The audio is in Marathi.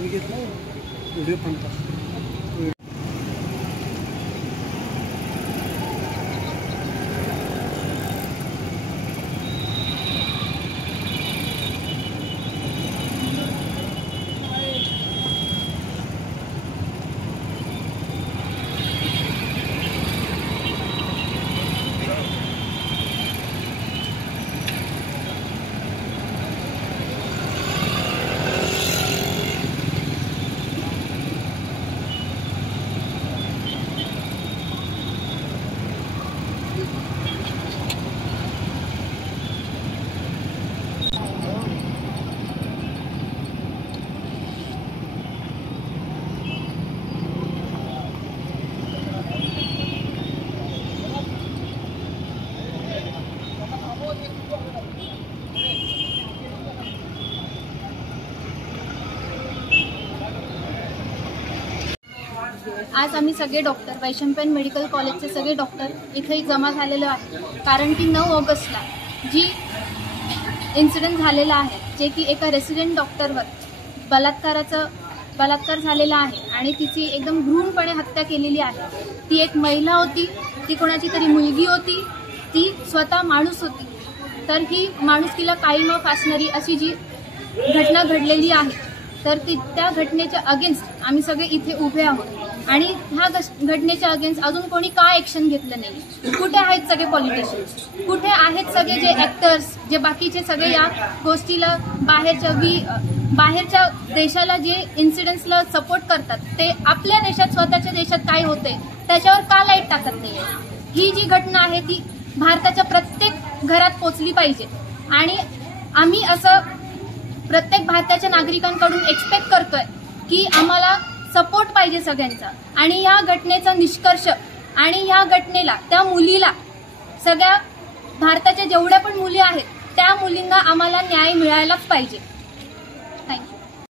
मी घेतला व्हिडिओ पण आज आम्ही सगळे डॉक्टर वैशंपायन मेडिकल कॉलेजचे सगळे डॉक्टर इथे जमा झालेलो आहे, कारण की 9 ऑगस्टला जी इन्सिडेंट झालेला आहे, जे की एका रेसिडेंट डॉक्टरवर बलात्कार झालेला आहे आणि तिची एकदम भ्रूणपणे हत्या केलेली आहे। ती एक महिला होती, ती कोणाची तरी मुलगी होती, ती स्वतः माणूस होती। तर ही माणुसकीला काही न फासणारी अशी जी घटना घडलेली आहे, तर त्या घटनेच्या अगेन्स्ट आम्ही सगळे इथे उभे आहोत आणि ह्या घटनेच्या अगेन्स्ट अजून कोणी का ऍक्शन घेतलं नाही? कुठे आहेत सगळे पॉलिटिशियन्स? कुठे आहेत सगळे जे ऍक्टर्स, जे बाकीचे सगळे या गोष्टीला बाहेरच्या देशाला जे इन्सिडेंट्सला सपोर्ट करतात, ते आपल्या देशात स्वतःच्या देशात काय होते त्याच्यावर का लाईट टाकत नाही? ही जी घटना आहे ती भारताच्या प्रत्येक घरात पोचली पाहिजे आणि आम्ही असं प्रत्येक भारताच्या नागरिकांकडून एक्सपेक्ट करतोय की आम्हाला सपोर्ट पाहिजे सगळ्यांचा। आणि या घटनेचा निष्कर्ष आणि या घटनेला त्या मुलीला, सगळ्या भारताच्या जेवढ्या पण मुली आहेत त्या मुलींना आम्हाला न्याय मिळायलाच पाहिजे।